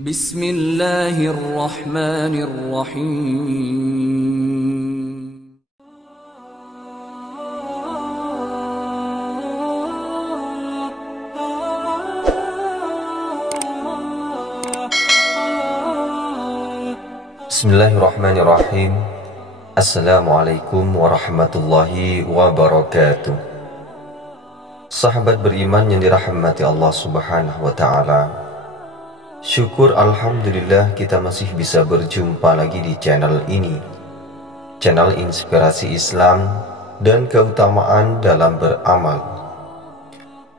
Bismillahirrahmanirrahim. Bismillahirrahmanirrahim. Assalamualaikum warahmatullahi wabarakatuh. Sahabat beriman yang dirahmati Allah subhanahu wa ta'ala, syukur alhamdulillah kita masih bisa berjumpa lagi di channel ini, channel inspirasi Islam dan keutamaan dalam beramal.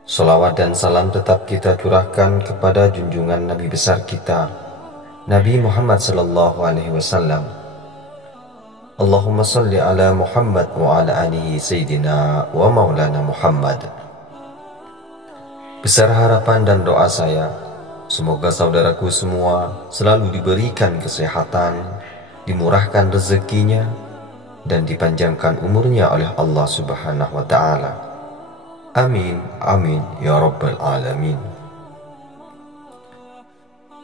Salawat dan salam tetap kita curahkan kepada junjungan Nabi besar kita, Nabi Muhammad sallallahu alaihi wasallam. Allahumma salli ala Muhammad wa ala alihi sayyidina wa maulana Muhammad. Besar harapan dan doa saya, semoga saudaraku semua selalu diberikan kesehatan, dimurahkan rezekinya, dan dipanjangkan umurnya oleh Allah subhanahu wa ta'ala. Amin, amin, ya rabbal alamin.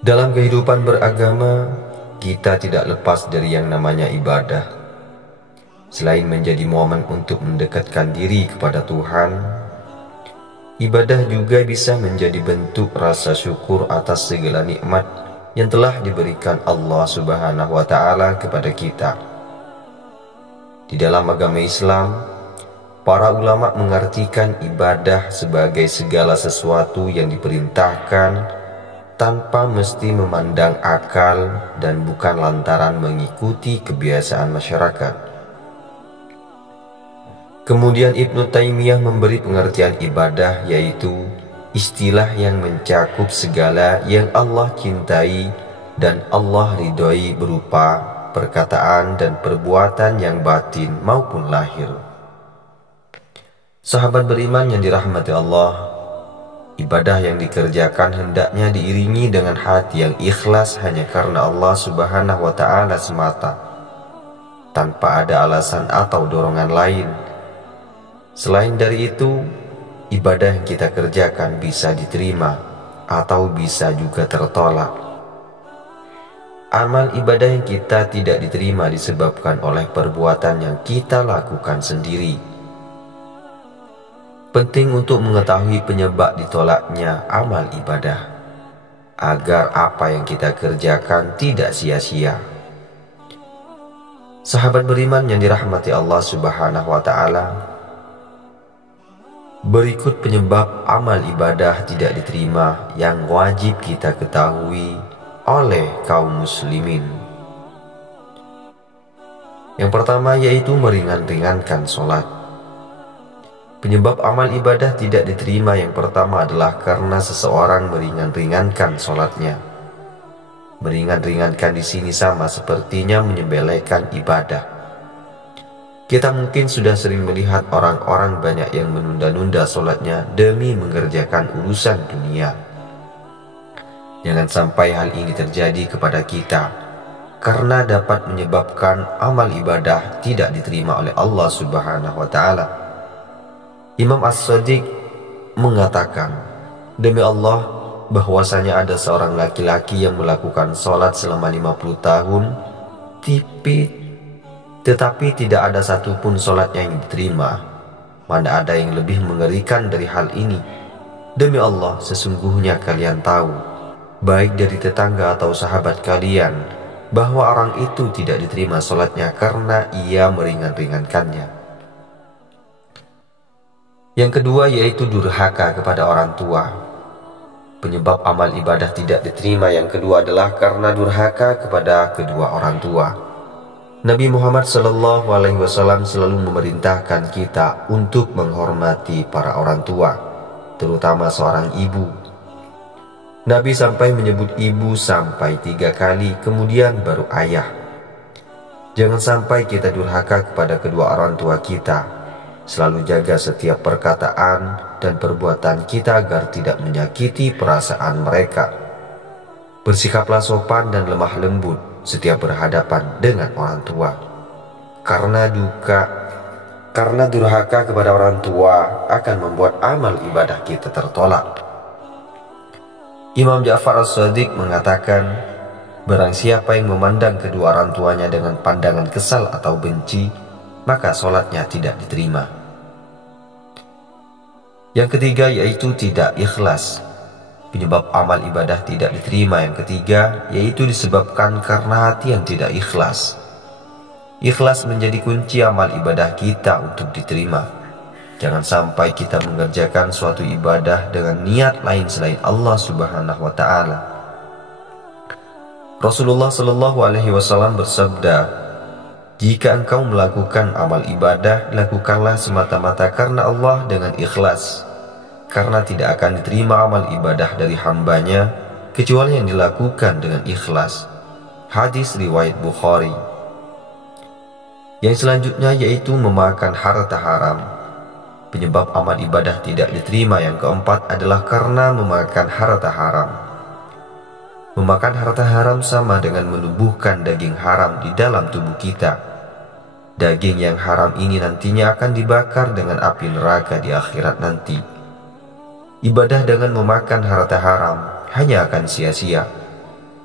Dalam kehidupan beragama, kita tidak lepas dari yang namanya ibadah. Selain menjadi momen untuk mendekatkan diri kepada Tuhan, ibadah juga bisa menjadi bentuk rasa syukur atas segala nikmat yang telah diberikan Allah subhanahu wa ta'ala kepada kita. Di dalam agama Islam, para ulama mengartikan ibadah sebagai segala sesuatu yang diperintahkan tanpa mesti memandang akal dan bukan lantaran mengikuti kebiasaan masyarakat. Kemudian Ibnu Taimiyah memberi pengertian ibadah, yaitu istilah yang mencakup segala yang Allah cintai dan Allah ridhoi berupa perkataan dan perbuatan yang batin maupun lahir. Sahabat beriman yang dirahmati Allah, ibadah yang dikerjakan hendaknya diiringi dengan hati yang ikhlas hanya karena Allah subhanahu wa ta'ala semata, tanpa ada alasan atau dorongan lain. Selain dari itu, ibadah yang kita kerjakan bisa diterima atau bisa juga tertolak. Amal ibadah yang kita tidak diterima disebabkan oleh perbuatan yang kita lakukan sendiri. Penting untuk mengetahui penyebab ditolaknya amal ibadah, agar apa yang kita kerjakan tidak sia-sia. Sahabat beriman yang dirahmati Allah subhanahu wa ta'ala, berikut penyebab amal ibadah tidak diterima yang wajib kita ketahui oleh kaum muslimin. Yang pertama yaitu meringan-ringankan sholat. Penyebab amal ibadah tidak diterima yang pertama adalah karena seseorang meringan-ringankan sholatnya. Meringan-ringankan di sini sama sepertinya menyepelekan ibadah. Kita mungkin sudah sering melihat orang-orang banyak yang menunda-nunda sholatnya demi mengerjakan urusan dunia. Jangan sampai hal ini terjadi kepada kita, karena dapat menyebabkan amal ibadah tidak diterima oleh Allah subhanahu wa ta'ala. Imam As-Shadiq mengatakan, demi Allah, bahwasanya ada seorang laki-laki yang melakukan sholat selama 50 tahun, tetapi tidak ada satupun sholatnya yang diterima. Mana ada yang lebih mengerikan dari hal ini? Demi Allah, sesungguhnya kalian tahu, baik dari tetangga atau sahabat kalian, bahwa orang itu tidak diterima sholatnya karena ia meringan-ringankannya. Yang kedua yaitu durhaka kepada orang tua. Penyebab amal ibadah tidak diterima yang kedua adalah karena durhaka kepada kedua orang tua. Nabi Muhammad SAW selalu memerintahkan kita untuk menghormati para orang tua, terutama seorang ibu. Nabi sampai menyebut ibu sampai 3 kali, kemudian baru ayah. Jangan sampai kita durhaka kepada kedua orang tua kita. Selalu jaga setiap perkataan dan perbuatan kita agar tidak menyakiti perasaan mereka. Bersikaplah sopan dan lemah lembut setiap berhadapan dengan orang tua. Karena durhaka kepada orang tua akan membuat amal ibadah kita tertolak. Imam Ja'far As-Shadiq mengatakan, barang siapa yang memandang kedua orang tuanya dengan pandangan kesal atau benci, maka sholatnya tidak diterima. Yang ketiga yaitu tidak ikhlas. Penyebab amal ibadah tidak diterima yang ketiga yaitu disebabkan karena hati yang tidak ikhlas. Ikhlas menjadi kunci amal ibadah kita untuk diterima. Jangan sampai kita mengerjakan suatu ibadah dengan niat lain selain Allah Subhanahu wa Ta'ala. Rasulullah Shallallahu Alaihi Wasallam bersabda, jika engkau melakukan amal ibadah, lakukanlah semata-mata karena Allah dengan ikhlas, karena tidak akan diterima amal ibadah dari hambanya kecuali yang dilakukan dengan ikhlas. Hadis riwayat Bukhari. Yang selanjutnya yaitu memakan harta haram. Penyebab amal ibadah tidak diterima yang keempat adalah karena memakan harta haram. Memakan harta haram sama dengan menubuhkan daging haram di dalam tubuh kita. Daging yang haram ini nantinya akan dibakar dengan api neraka di akhirat nanti. Ibadah dengan memakan harta haram hanya akan sia-sia,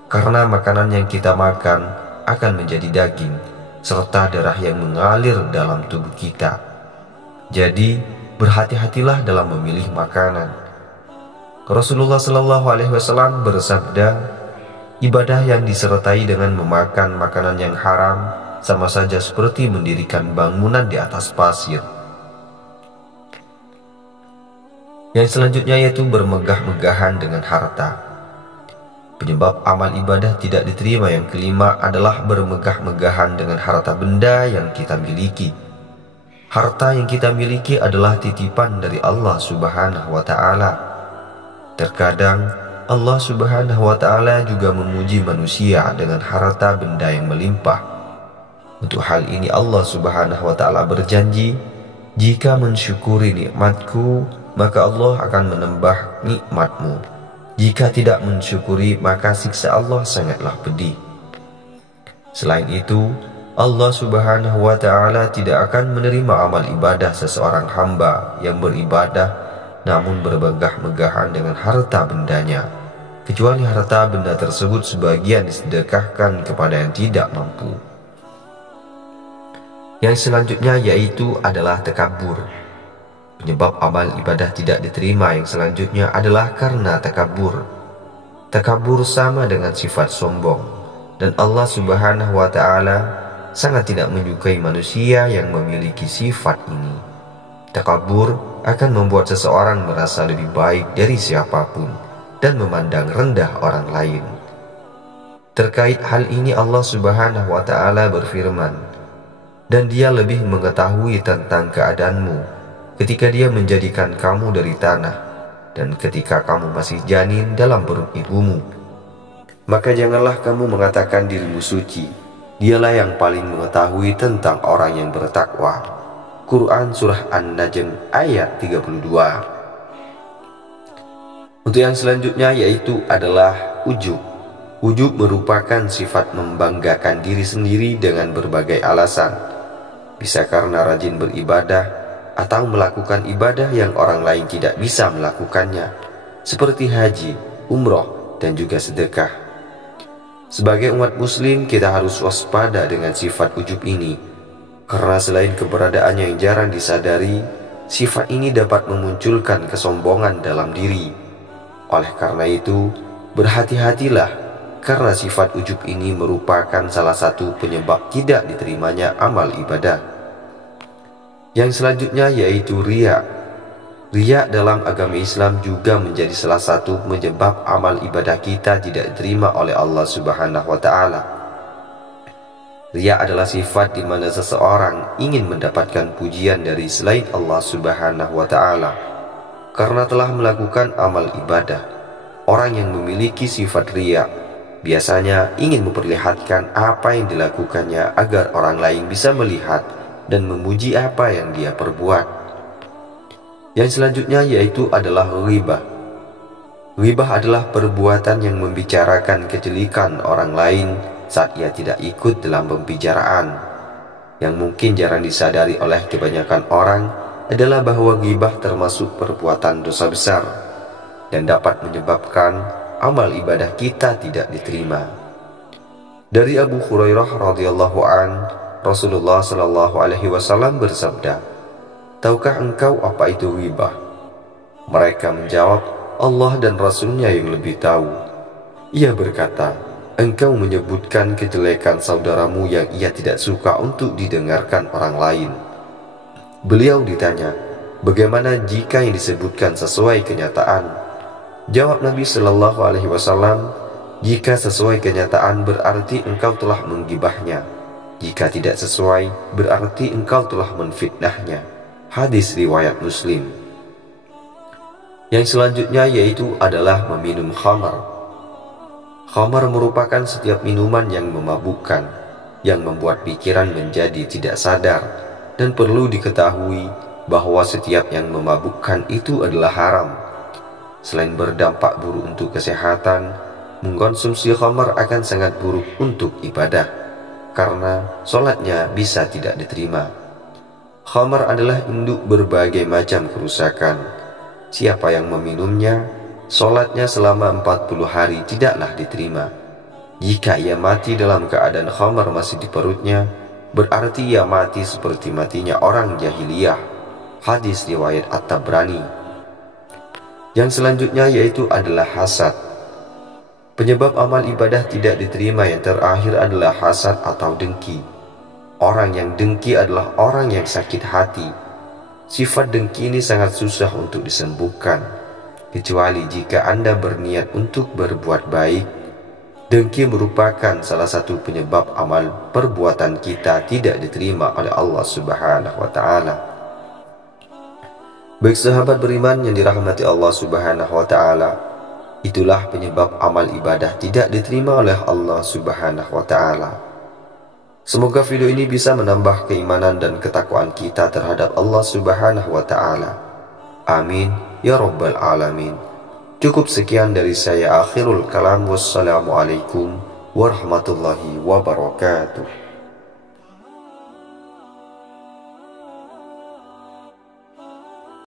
karena makanan yang kita makan akan menjadi daging serta darah yang mengalir dalam tubuh kita. Jadi berhati-hatilah dalam memilih makanan. Rasulullah Shallallahu Alaihi Wasallam bersabda, ibadah yang disertai dengan memakan makanan yang haram sama saja seperti mendirikan bangunan di atas pasir. Yang selanjutnya yaitu bermegah-megahan dengan harta. Penyebab amal ibadah tidak diterima yang kelima adalah bermegah-megahan dengan harta benda yang kita miliki. Harta yang kita miliki adalah titipan dari Allah Subhanahu wa Ta'ala. Terkadang Allah Subhanahu wa Ta'ala juga memuji manusia dengan harta benda yang melimpah. Untuk hal ini Allah Subhanahu wa Ta'ala berjanji, jika mensyukuri nikmatku, maka Allah akan menambah nikmatmu. Jika tidak mensyukuri, maka siksa Allah sangatlah pedih. Selain itu, Allah Subhanahu wa Ta'ala tidak akan menerima amal ibadah seseorang hamba yang beribadah namun bermegah-megahan dengan harta bendanya, kecuali harta benda tersebut sebagian disedekahkan kepada yang tidak mampu. Yang selanjutnya yaitu adalah takabur. Penyebab amal ibadah tidak diterima yang selanjutnya adalah karena takabur. Takabur sama dengan sifat sombong, dan Allah Subhanahu wa Ta'ala sangat tidak menyukai manusia yang memiliki sifat ini. Takabur akan membuat seseorang merasa lebih baik dari siapapun dan memandang rendah orang lain. Terkait hal ini Allah Subhanahu wa Ta'ala berfirman, dan Dia lebih mengetahui tentang keadaanmu ketika Dia menjadikan kamu dari tanah dan ketika kamu masih janin dalam perut ibumu. Maka janganlah kamu mengatakan dirimu suci. Dialah yang paling mengetahui tentang orang yang bertakwa. Quran Surah An-Najm ayat 32. Untuk yang selanjutnya yaitu adalah ujub. Ujub merupakan sifat membanggakan diri sendiri dengan berbagai alasan. Bisa karena rajin beribadah atau melakukan ibadah yang orang lain tidak bisa melakukannya, seperti haji, umroh, dan juga sedekah. Sebagai umat muslim, kita harus waspada dengan sifat ujub ini, karena selain keberadaannya yang jarang disadari, sifat ini dapat memunculkan kesombongan dalam diri. Oleh karena itu, berhati-hatilah, karena sifat ujub ini merupakan salah satu penyebab tidak diterimanya amal ibadah. Yang selanjutnya yaitu riya. Riya dalam agama Islam juga menjadi salah satu penyebab amal ibadah kita tidak diterima oleh Allah Subhanahu wa Ta'ala. Riya adalah sifat di mana seseorang ingin mendapatkan pujian dari selain Allah Subhanahu wa Ta'ala karena telah melakukan amal ibadah. Orang yang memiliki sifat riya biasanya ingin memperlihatkan apa yang dilakukannya agar orang lain bisa melihat dan memuji apa yang dia perbuat. Yang selanjutnya yaitu adalah ghibah. Ghibah adalah perbuatan yang membicarakan kejelekan orang lain saat ia tidak ikut dalam pembicaraan. Yang mungkin jarang disadari oleh kebanyakan orang adalah bahwa ghibah termasuk perbuatan dosa besar dan dapat menyebabkan amal ibadah kita tidak diterima. Dari Abu Hurairah radhiyallahu an, Rasulullah sallallahu alaihi wasallam bersabda, "Tahukah engkau apa itu ghibah?" Mereka menjawab, "Allah dan Rasulnya yang lebih tahu." Ia berkata, "Engkau menyebutkan kejelekan saudaramu yang ia tidak suka untuk didengarkan orang lain." Beliau ditanya, "Bagaimana jika yang disebutkan sesuai kenyataan?" Jawab Nabi Shallallahu Alaihi Wasallam, "Jika sesuai kenyataan berarti engkau telah menggibahnya. Jika tidak sesuai berarti engkau telah menfitnahnya." Hadis riwayat Muslim. Yang selanjutnya yaitu adalah meminum khamar. Khamar merupakan setiap minuman yang memabukkan, yang membuat pikiran menjadi tidak sadar, dan perlu diketahui bahwa setiap yang memabukkan itu adalah haram. Selain berdampak buruk untuk kesehatan, mengkonsumsi khamar akan sangat buruk untuk ibadah, karena sholatnya bisa tidak diterima. Khamar adalah induk berbagai macam kerusakan. Siapa yang meminumnya, sholatnya selama 40 hari tidaklah diterima. Jika ia mati dalam keadaan khamar masih di perutnya, berarti ia mati seperti matinya orang jahiliyah. Hadis riwayat At-Tabrani. Yang selanjutnya yaitu adalah hasad. Penyebab amal ibadah tidak diterima yang terakhir adalah hasad atau dengki. Orang yang dengki adalah orang yang sakit hati. Sifat dengki ini sangat susah untuk disembuhkan, kecuali jika Anda berniat untuk berbuat baik. Dengki merupakan salah satu penyebab amal perbuatan kita tidak diterima oleh Allah Subhanahu wa Ta'ala. Baik sahabat beriman yang dirahmati Allah Subhanahu wa Ta'ala, itulah penyebab amal ibadah tidak diterima oleh Allah Subhanahu wa Ta'ala. Semoga video ini bisa menambah keimanan dan ketakwaan kita terhadap Allah Subhanahu wa Ta'ala. Amin ya rabbal alamin. Cukup sekian dari saya, akhirul kalam. Wassalamualaikum warahmatullahi wabarakatuh.